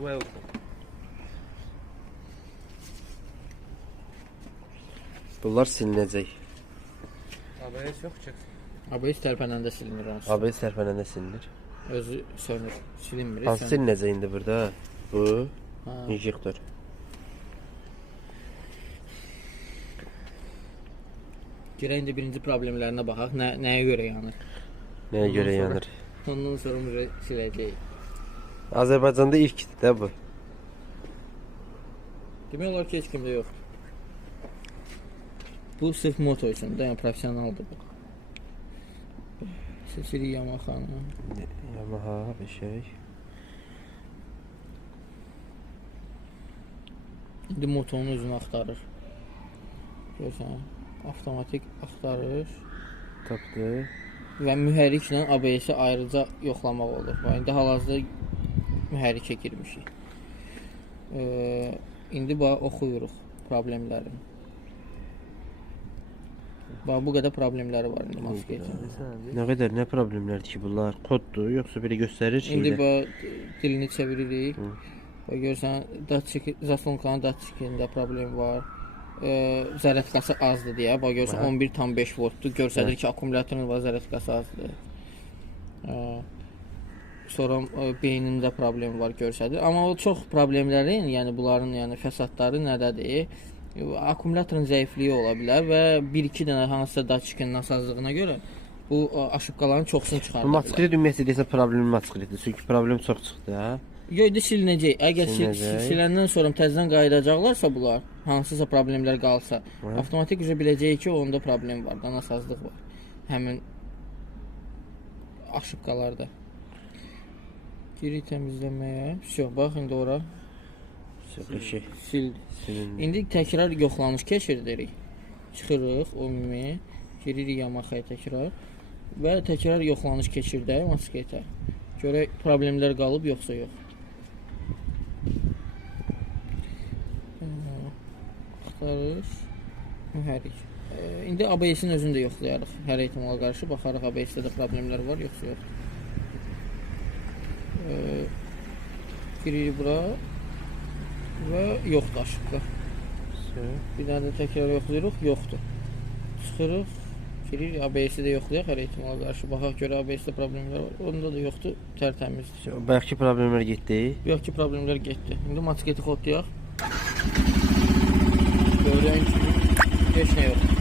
Welcome. Bunlar silinəcək. ABS yox çəksin. ABS tərpənəndə silinir onsuz. ABS tərpənəndə silinir. Özü sönür, silinmir. Hansı silinəcək indi burada? Bu injektor. Girə indi birinci problemlərinə baxaq. Nəyə görə yanır? Nəyə görə yanır? Ondan sonra siləcəyik. Azərbaycanda ilkdir də bu. Demək olar ki, heç kimdə yoxdur. Bu sırf moto üçün də, yəni professionaldır bu. Seçirik Yamaha-nı. Yamaha bir şey. İndi motonun özünü axtarır. Görürsən, avtomatik axtarır. Tapdı. Və mühərriklə ABS-i ayrıca yoxlamaq olur. İndi hal-hazırda mühərrikə girmişik. İndi oxuyuruq problemlərini. Bu qədər problemləri var indi Moskvit'in. Nə qədər, nə problemlərdir ki bunlar? Koddur, yoxsa biri göstərir ki? İndi dilini çeviririk. Görürsən, zaslonkanın datçikində problem var. Zərətqası azdır deyə. Görürsən, 11,5 voltdur. Görsədir ki, akkumulyatorun var, zərətqası azdır. Sonra beynində problem var, görsədir. Amma o çox problemlərin, yəni bunların fəsadları nədədir? Akkumulyatorun zəifliyi ola bilər və 1-2 dənə hansısa datçikin nasazlığına görə bu aşıbqaların çoxsunu çıxardır. Moskvit ümumiyyətlə desən problemi Moskvitdir. Çünki problem çox çıxdı, hə? Yox, indi silinəcək. Əgər siləndən sonra təzədən qayıdacaqlarsa bunlar, hansısa problemlər qalsa, avtomatik biləcəyik ki, onda problem var, nasazlıq var. Həmin aşıbqalarda. Geri təmizləməyə. Bax, indi ora sildi. İndi təkrar yoxlanış keçiririk. Çıxırıq ümumi, giririk Yamaha-ya təkrar və təkrar yoxlanış keçirdək Moskvitə. Görək problemlər qalıb yoxsa yox. Axtarış, mühərrik. İndi ABS-in özünü də yoxlayarıq. Hər ehtimala qarşı baxarıq ABS-də də problemlər var yoxsa yox. Giririk bura və yoxdur aşıbqlar. Bir dənə də təkrar yoxlayırıq, yoxdur. Çıxırıq, giririk, ABS-i də yoxlayaq, hər ehtimala qarşı baxaq görə ABS-də problemlər var. Onda da yoxdur, tərtəmizdir. Bəlkə problemlər getdi? Yox ki, problemlər getdi. İndi motosiketi xodlayaq. Görürəm ki, heç nə yoxdur.